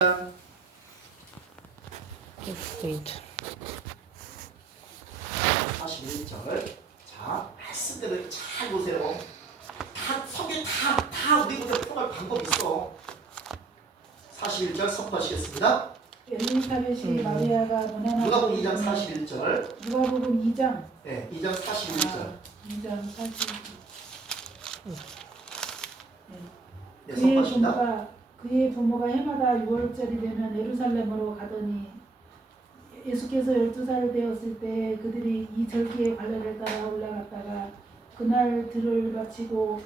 41절. 자, 말씀대로 잘 보세요. 다 성경 다 우리 보다 풀어갈 방법이 있어. 41절 선포하시겠습니다. 엘리사벳이 마리아가 문안하고 누가복음 2장 41절. 누가복음 2장. 네, 2장 41절. 2장 41절. 네, 선포하십니다. 그의 부모가 해마다 6월절이 되면 예루살렘으로 가더니 예수께서 12살 되었을 때 그들이 이 절기의 관례를 따라 올라갔다가 그날 들을 마치고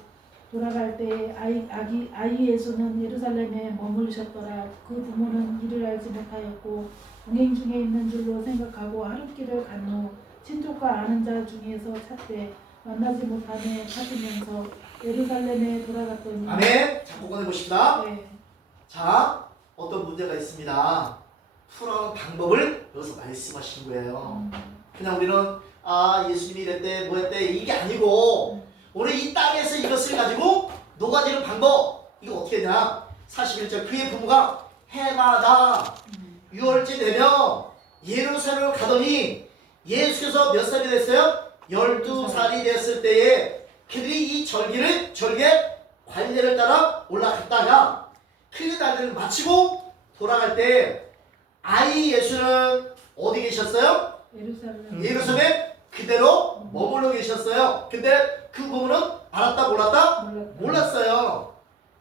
돌아갈 때 아이 예수는 예루살렘에 머무르셨더라. 그 부모는 이를 알지 못하였고 동행 중에 있는 줄로 생각하고 하룻길을 간 후 친족과 아는 자 중에서 찾되 만나지 못하며 찾으면서 예루살렘에 돌아갔더니 아멘. 자, 그거 해보십니다. 네. 자, 어떤 문제가 있습니다. 풀어가는 방법을 여기서 말씀하신 거예요. 그냥 우리는 예수님이 이랬대 뭐했대 이게 아니고 우리 이 땅에서 이것을 가지고 녹아지는 방법 이거 어떻게 되냐. 41절 그의 부모가 해마다 6월째 되면 예루살렘을 가더니 예수께서 몇 살이 됐어요? 12살이 됐을 때에 그들이 이 절기의 관례를 따라 올라갔다가 그 날을 마치고 돌아갈 때 아이 예수는 어디 계셨어요? 예루살렘 그대로 머물러 계셨어요. 근데 그 부모는 알았다 몰랐다? 몰랐어요.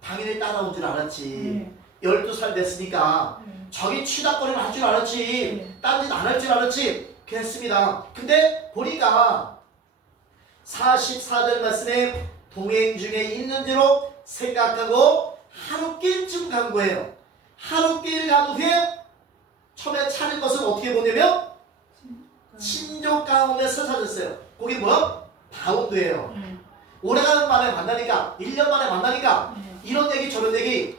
당연히 따라온 줄 알았지. 12살 됐으니까 저기 취닥거리를 할 줄 알았지. 딴짓 안 할 줄 알았지. 그랬습니다. 근데 보니까 44절 말씀에 동행 중에 있는지로 생각하고 하룻길쯤 간 거예요. 하룻길 간 후에 처음에 찾은 것은 어떻게 보냐면 친족 가운데서 찾았어요. 거기 뭐야? 바운드예요. 오래가는 만에 만나니까 1년 만에 만나니까 이런 얘기 저런 얘기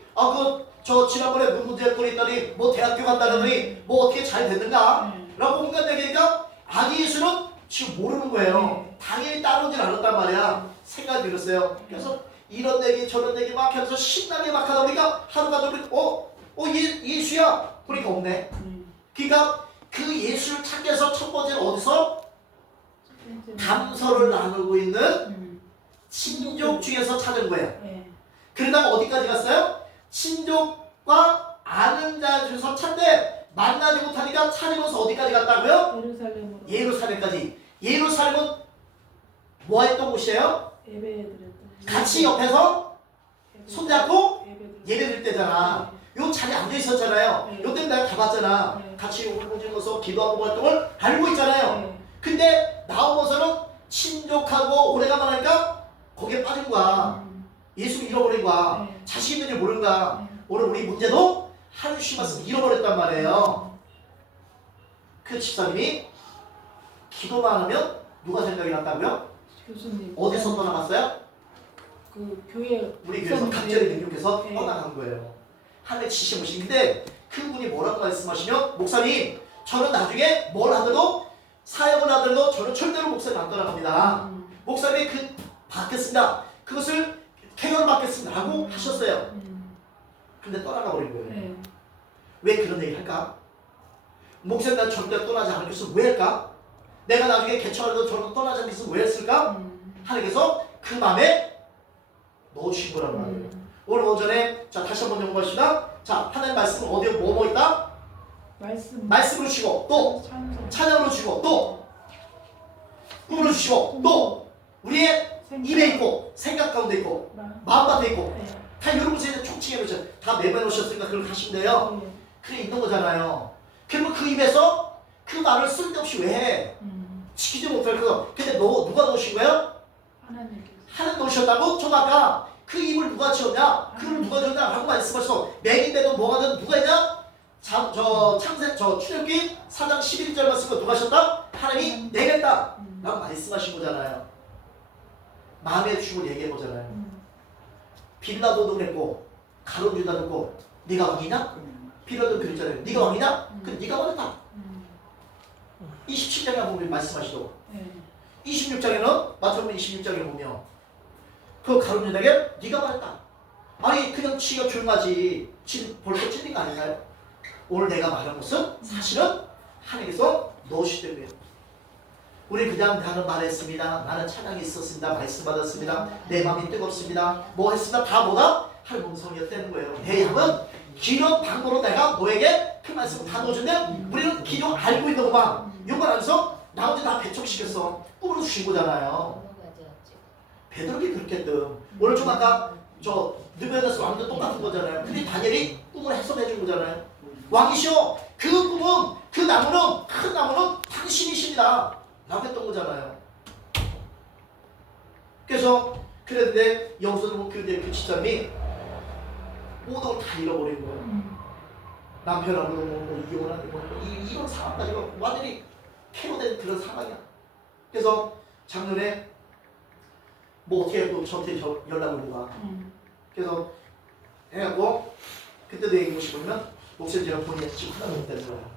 저 지난번에 문제 꼴했더니 뭐 대학교 간다더니 뭐 어떻게 잘 됐는가? 라고 온갖 얘기니까 아기 예수는 지금 모르는 거예요. 당연히 따라오질 않았단 말이야. 생각이 들었어요. 그래서 이런 얘기 저런 얘기 막 하면서 신나게 막 하다 보니까 하루가 더보니까 예수야 보니까 없네. 그러니까 그 예수를 찾기 위해서 첫 번째는 어디서? 담소를 나누고 있는 친족 중에서 찾은 거예요. 그러다가 어디까지 갔어요? 친족과 아는 자 중에서 찾되 만나지 못하니까 찾으면서 어디까지 갔다고요? 예루살렘까지. 예루살렘은 뭐 했던 곳이에요? 같이 옆에서 손잡고 예배드릴 때잖아. 요 자리에 앉아 있었잖아요. 요 때는 내가 가봤잖아. 같이 울부짖어서 기도하고 활동을 알고 있잖아요. 근데 나오면서는 친족하고 오래가만 하니까 거기에 빠진 거야. 예수 잃어버린 거야. 자신 있는지 모르는 거야. 오늘 우리 문제도 하루 쉬면서 잃어버렸단 말이에요. 그 집사님이 기도만 하면 누가 생각이 났다고요? 교수님. 어디서 떠나갔어요? 그 교회 우리 교회에서 각절의 능력해서 떠나간 거예요. 하늘에 지시무신인데 그분이 뭐라고 말씀하시면 목사님 저는 나중에 뭘 하더라도 사역을 하더라도 저는 절대로 목사님 안 떠나갑니다. 목사님이 받겠습니다. 그것을 쾌거를 받겠습니다 라고 하셨어요. 근데 떠나가 버린 거예요. 왜 그런 얘기를 할까? 목사님 난 절대 떠나지 않겠어. 왜 할까? 내가 나중에 개척하려도 저는 떠나지 않겠어. 왜 했을까? 하나님께서 그 마음에 넣어주신 거란 말이에요. 오늘 오전에 자 다시 한번 연구하시다. 자 하나님 말씀은 어디에 뭐 있다? 말씀으로 주시고 또 찬양으로 주시고 또 꿈으로 주시고 또 우리의 입에 있고 생각 가운데 있고 마음밭에 있고 다 이런 곳에 총칭해 놓으셨어요. 다 매매해 놓으셨으니까 그걸 하시면 돼요. 그래 있는 거잖아요. 그러면 그 입에서 그 말을 쓸데없이 왜 해? 지키지 못할 거. 근데 누가 놓으신 거예요? 하나님 놓으셨다고? 저 아까 그 입을 누가 지었냐? 그를 누가 지었냐? 라고 말씀하셔서 맹인데도 뭐가 든 누가 있냐? 출애굽기 4장 11절 말씀을 누가 하셨다? 하나님이 내겠다 라고 말씀하신 거잖아요. 마음의 주을 얘기해 보잖아요. 빌라도도 그랬고 가룟 유다도 그랬고 네가 왕이냐? 빌라도 그랬잖아요. 네가 왕이냐? 그럼 네가 왕이다. 27장에 보면 말씀하시죠. 26장에는 마태복음 26장에 보면 그 가룟 유다에게 네가 말했다. 아니 그냥 지가 조용하지. 벌써 찔린 거 아닌가요? 오늘 내가 말한 것은 사실은 하나님께서 넣으시던 거예요. 우리 그냥 나는 말했습니다. 나는 찬양이 있었습니다. 말씀 받았습니다. 내 마음이 뜨겁습니다. 뭐 했습니다. 다 뭐다? 할멈성이었다는 거예요. 내 양은 기름 방으로 내가 너에게 그 말씀을 다 넣어준데 우리는 기름 알고 있는 것만 이걸 안에서 나머지 다 배척시켰어. 꿈으로 주신 거잖아요. 베드로가 그렇게 했든 오늘 좀 아까 저 느베드에서 왕도 똑같은 거잖아요. 근데 다니엘이 꿈을 해석해 준 거잖아요. 왕이시여 그 꿈은 그 나무는 큰 나무는 당신이십니다 라고 했던 거잖아요. 그래서 그랬는데 여기서도 그 집사님이 모든 걸 다 잃어버린 거예요. 남편하고 뭐 이혼을 하고 이런 상황까지 완전히 폐로된 그런 상황이야. 그래서 작년에 뭐 어떻게 또 저한테 연락을 온 거야. 그래서 해갖고 그때도 얘기하고 싶으면 목사님 제가 돈이 지금 하나도 없다는 거야.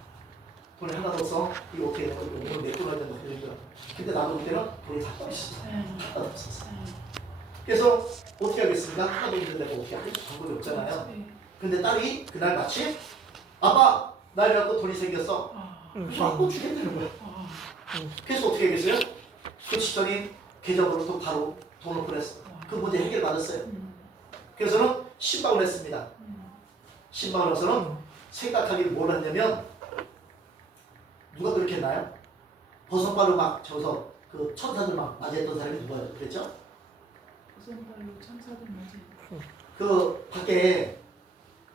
돈이 하나도 없어. 이거 어떻게 해야 되나? 오늘 몇 돈을 된다 그러니까. 근데 나도 그때는 돈이 다 떨어졌어. 하나도 없었어. 그래서 어떻게 하겠습니까? 하나도 없는데 내가 어떻게 할 방법이 없잖아요. 근데 딸이 그날 마침 아빠 나 이래갖고 돈이 생겼어. 그래서 아빠 주겠다는 거야. 그래서 어떻게 하겠어요? 그 집사님 계좌번호 또 바로 돈을 보냈어. 그 문제 해결 받았어요. 그래서는 신방을 했습니다. 신방을 해서는 생각하기를 뭘 했냐면 누가 그렇게 했나요? 버선발로 막 저서 그 천사들 막 맞이했던 사람이 누구예요? 그랬죠? 버선발로 천사들 맞이. 그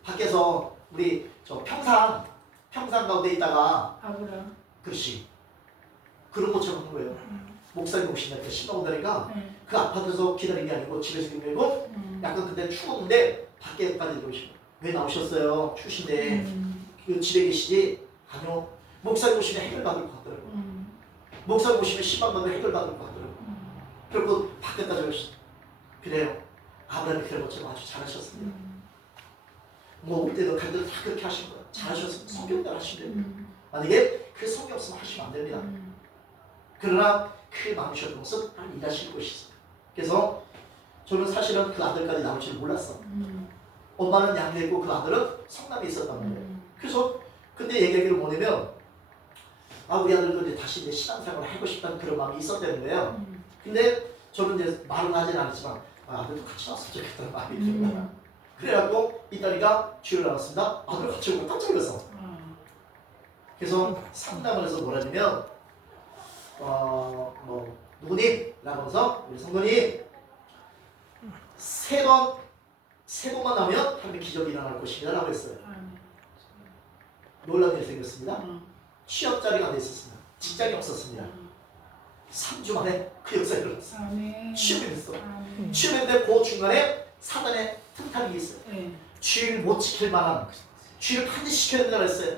밖에서 우리 저 평상 가운데 있다가 아브람. 그렇지 그런 것처럼 한 거예요. 목사님 오신다 신방 온다니까 그 아파트에서 기다린 게 아니고 집에서 기다리고 약간 그때 추웠는데 밖에까지 들어오시고 왜 나오셨어요? 추신데 그 집에 계시지? 아니요. 목사님 오시면 해결받을 것 같더라고요. 목사님 오시면 신방 가면 해결받을 것 같더라고요. 그리고 밖에까지 오셨어요. 그래요. 아브라함이 그런 것처럼 아주 잘하셨습니다. 뭐 올 때도 갈 때도 다 그렇게 하신 거예요. 잘하셨습니다. 성경대로 하시면 돼요. 만약에 그 성경 없으면 하시면 안 됩니다. 그러나 그 마음이셨던 것은 빨리 일하실 것이 있어요. 그래서 저는 사실은 그 아들까지 나올 줄 몰랐어. 엄마는 양대고 그 아들은 성남에 있었단 말이에요. 그래서 근데 얘기하기를 뭐냐면 우리 아들도 이제 다시 이제 신앙생활을 하고 싶다는 그런 마음이 있었다는 거예요. 근데 저는 이제 말은 하진 않았지만 아들도 같이 왔으면 좋겠다는 마음이 들은 거야. 그래갖고 이 딸이가 주를 나왔습니다. 아들 같이 오고 깜짝 놀랐어. 그래서 상담을 해서 뭐라냐면 뭐 누구님?라고 해서 우리 성도님 세 번만 하면 하나님의 기적이 일어날 것입니다 라고 했어요. 놀라운 일이 생겼습니다. 취업 자리가 안 돼 있었습니다. 직장이 없었습니다. 3주 만에 그 역사가 일어났어요. 취업이 됐어. 취업했는데 그 중간에 사단의 틈타기 있어요. 주의를 못 지킬 만한 주의를 반드시 지켜야 된다고 했어요.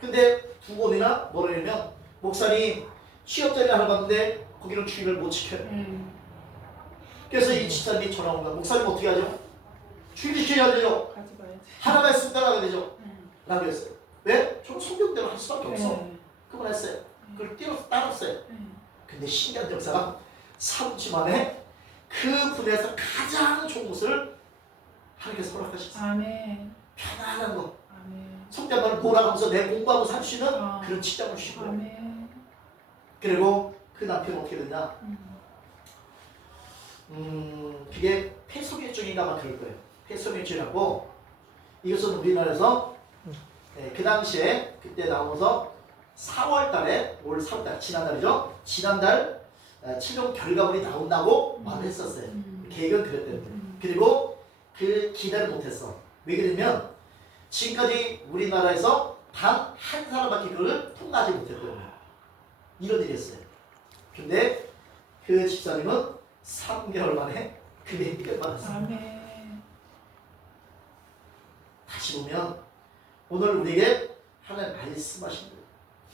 근데 두 번이나 뭐라 하냐면 목사님 취업 자리 하나 봤는데 거기는 주의를 못 지켜요. 그래서 이 집사님이 전화 온 거야. 목사님 어떻게 하죠? 주의 지켜야 되죠. 하나 말씀 따라가야 되죠. 라고 했어요. 왜? 저는 성경대로 할 수밖에 없어. 그걸 했어요. 그걸 따랐어요. 근데 신기한 역사가 3주 만에 그 분야에서 가장 좋은 것을 하나님께서 허락하셨어요. 아멘. 편안한 거. 아멘. 성경만을 몰아가면서 내 공부하고 살 수 있는 그런 직장을 주신 거예요. 아멘. 그리고 그 남편은 어떻게 됐냐? 그게 폐소경증인가만 그럴 거예요. 폐소경증이라고 이것은 우리나라에서 그 당시에 그때 나오면서 4월달에 올 4월달 지난달이죠. 지난달 최종 결과물이 나온다고 말을 했었어요. 계획은 그랬대요. 그리고 그 기대를 못했어. 왜 그러냐면 지금까지 우리나라에서 단 한 사람밖에 그걸 통과하지 못했거든요. 이런 일이 있어요. 근데 그 집사님은 3개월 만에 그 얘기를 받았어요. 아멘. 다시 보면 오늘 우리에게 하나님 말씀하신 거예요.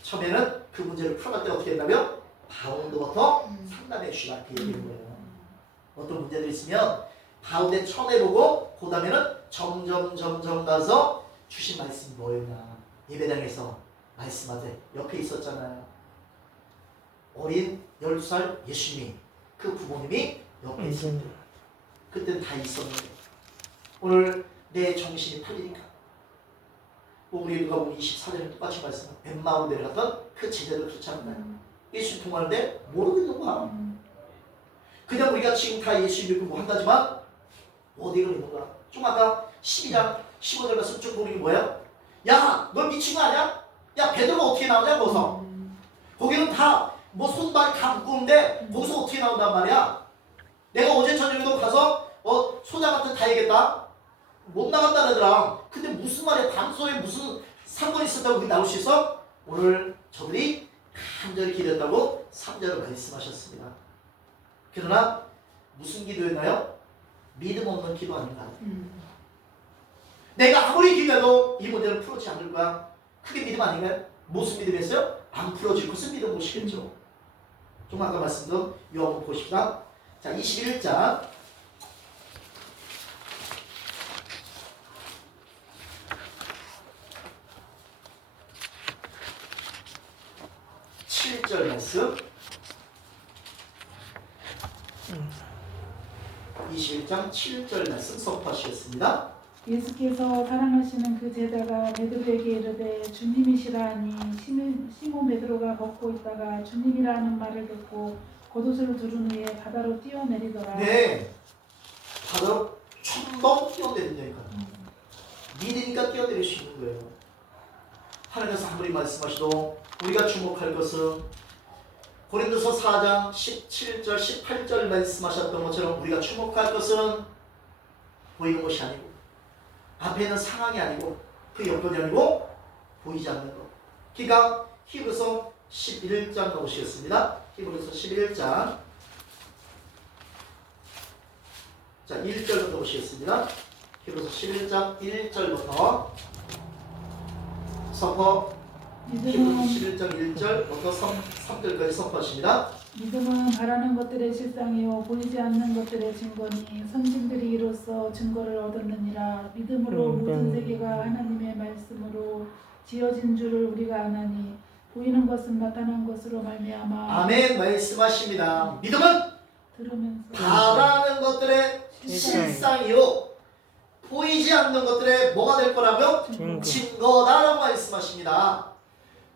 처음에는 그 문제를 풀어갈 때 어떻게 했냐면 바운드부터 상담해 주시라 그 얘기인 거예요. 어떤 문제들이 있으면 바운드에 처음 해보고 그 다음에는 점점 가서 주신 말씀이 뭐였나. 예배당에서 말씀하세요. 옆에 있었잖아요. 어린 12살 예수님이 그 부모님이 옆에 있었는데 그때는 다 있었는데 오늘 내 정신이 팔리니까 우리 누가복음 24절에 똑같이 말씀한 엠마오로 내려갔던 그 제자도 그렇지 않나요? 예수 통하는데 모르겠는 거야. 그냥 우리가 지금 다 예수 믿고 뭐 한다지만 어디가 있는 거야? 좀 아까 12장 15절 말씀 쭉 보는 게 뭐야? 야, 너 미친 거 아니야? 야, 베드로가 어떻게 나오냐 거기서? 거기는 다 뭐 손발이 다 묶었는데 거기서 어떻게 나온단 말이야? 내가 어제 저녁에도 가서 소장한테 다 얘기했다. 못 나간다는 애들아. 근데 무슨 말이야? 담소에 무슨 상관이 있었다고 그게 나올 수 있어? 오늘 저들이 간절히 기도했다고 3절을 말씀하셨습니다. 그러나 무슨 기도였나요? 믿음 없는 기도 아닌가? 내가 아무리 기도해도 이 문제는 풀어지지 않을 거야. 그게 믿음 아닌가요? 무슨 믿음이었어요? 안 풀어질 것은 믿음 못이겠죠. 좀 아까 말씀드린 요한복음 보십시다. 자, 21장 7절 말씀 21장 7절 말씀 선포하시겠습니다. 예수께서 사랑하시는 그 제자가 베드로에게 이르되 주님이시라 하니 시몬 베드로가 걷고 있다가 주님이라 하는 말을 듣고 겉옷을 두른 후에 바다로 뛰어내리더라. 네, 바다로 첨벙 뛰어내린다니까. 믿으니까 뛰어내릴 수 있는 거예요. 하나님께서 아무리 말씀하셔도 우리가 주목할 것은 고린도서 4장 17절 18절 말씀하셨던 것처럼 우리가 주목할 것은 보이는 것이 아니고 앞에 있는 상황이 아니고 그 여건이 아니고 보이지 않는 것. 그러니까 히브리서 11장 나오시겠습니다. 히브리서 11장 자 1절부터 보시겠습니다. 히브리서 11장 1절부터 선포. 히브리서 11장 1절부터 3절까지 선포하십니다. 믿음은 바라는 것들의 실상이요 보이지 않는 것들의 증거니 선진들이 이로써 증거를 얻었느니라. 믿음으로 모든 세계가 하나님의 말씀으로 지어진 줄을 우리가 아나니 보이는 것은 나타난 것으로 말미암아. 아멘 말씀하십니다. 믿음은 들으면서 바라는 것들의 실상이요 보이지 않는 것들의 뭐가 될 거라고요? 증거다라고 말씀하십니다.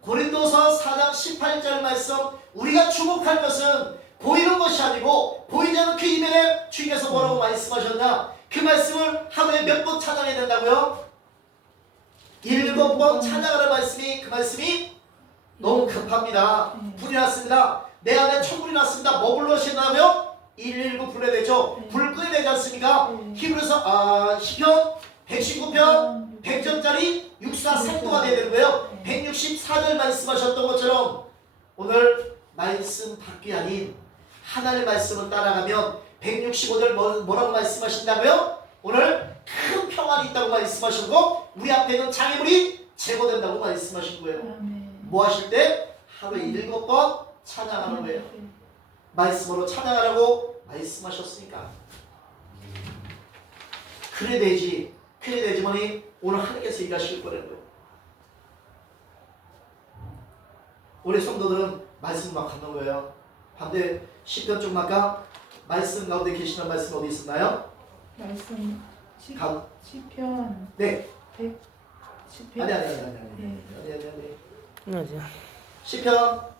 고린도서 4장 18절 말씀 우리가 주목할 것은 보이는 것이 아니고 보이지 않는 그 이면에 주님께서 뭐라고 말씀하셨냐? 그 말씀을 하루에 몇 번 찬양해야 된다고요? 7번 찬양하는 말씀이 그 말씀이 너무 급합니다. 불이 났습니다. 내 안에 천불이 났습니다. 뭐 불러신다고요? 119 불러야 되죠. 불 끄야 되지 않습니까? 히브리서 시편 119편 100점짜리 육사 생도가 되야 되는 거예요. 164절 말씀하셨던 것처럼 오늘 말씀 밖이 아닌 하나님의 말씀을 따라가면 165절 뭐라고 말씀하신다고요? 오늘 큰 평안이 있다고 말씀하시고 우리 앞에 있는 장애물이 제거된다고 말씀하신 거예요. 뭐 하실 때? 하루에 7번 찬양하는 거예요. 말씀으로 찬양하라고 말씀하셨으니까. 그래 되지. 그래 되지만이 오늘 하나님께서 일하실 거라는 거예요. 우리 성도들은 말씀 막 갖는 거예요. 반대 시편 쪽 아까 말씀 가운데 계시는 말씀 어디 있었나요? 말씀 시편 네. 100 시편 아니. 시편